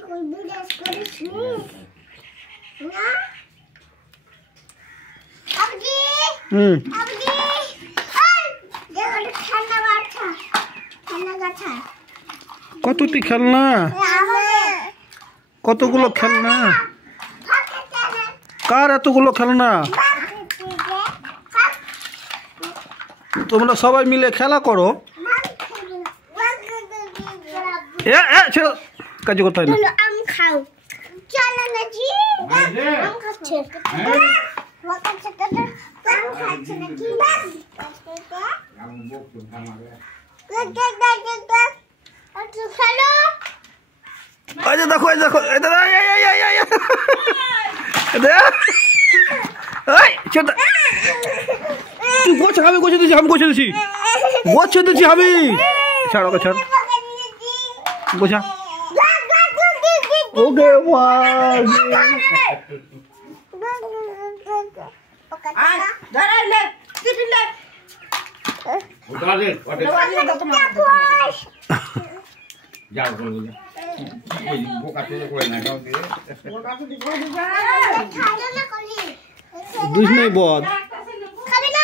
তুই বিদেশ করিস নি না আবজি আবজি এই দেখো খেলনা গাছা কতটি খেলনা কতগুলো খেলনা কার এতগুলো খেলনা তোমরা সবাই মিলে খেলা করো কাজে করতে হয় না আম খাও চলো না জি আম খাচ্ছে আম খাচ্ছে নাকি আচ্ছা দেখো দেখো তুই গোছা আমি গোছা দিচ্ছি আমি ছাড় ওকে ছাড় গোছা ওকে দুষ নেই বদ খাবি না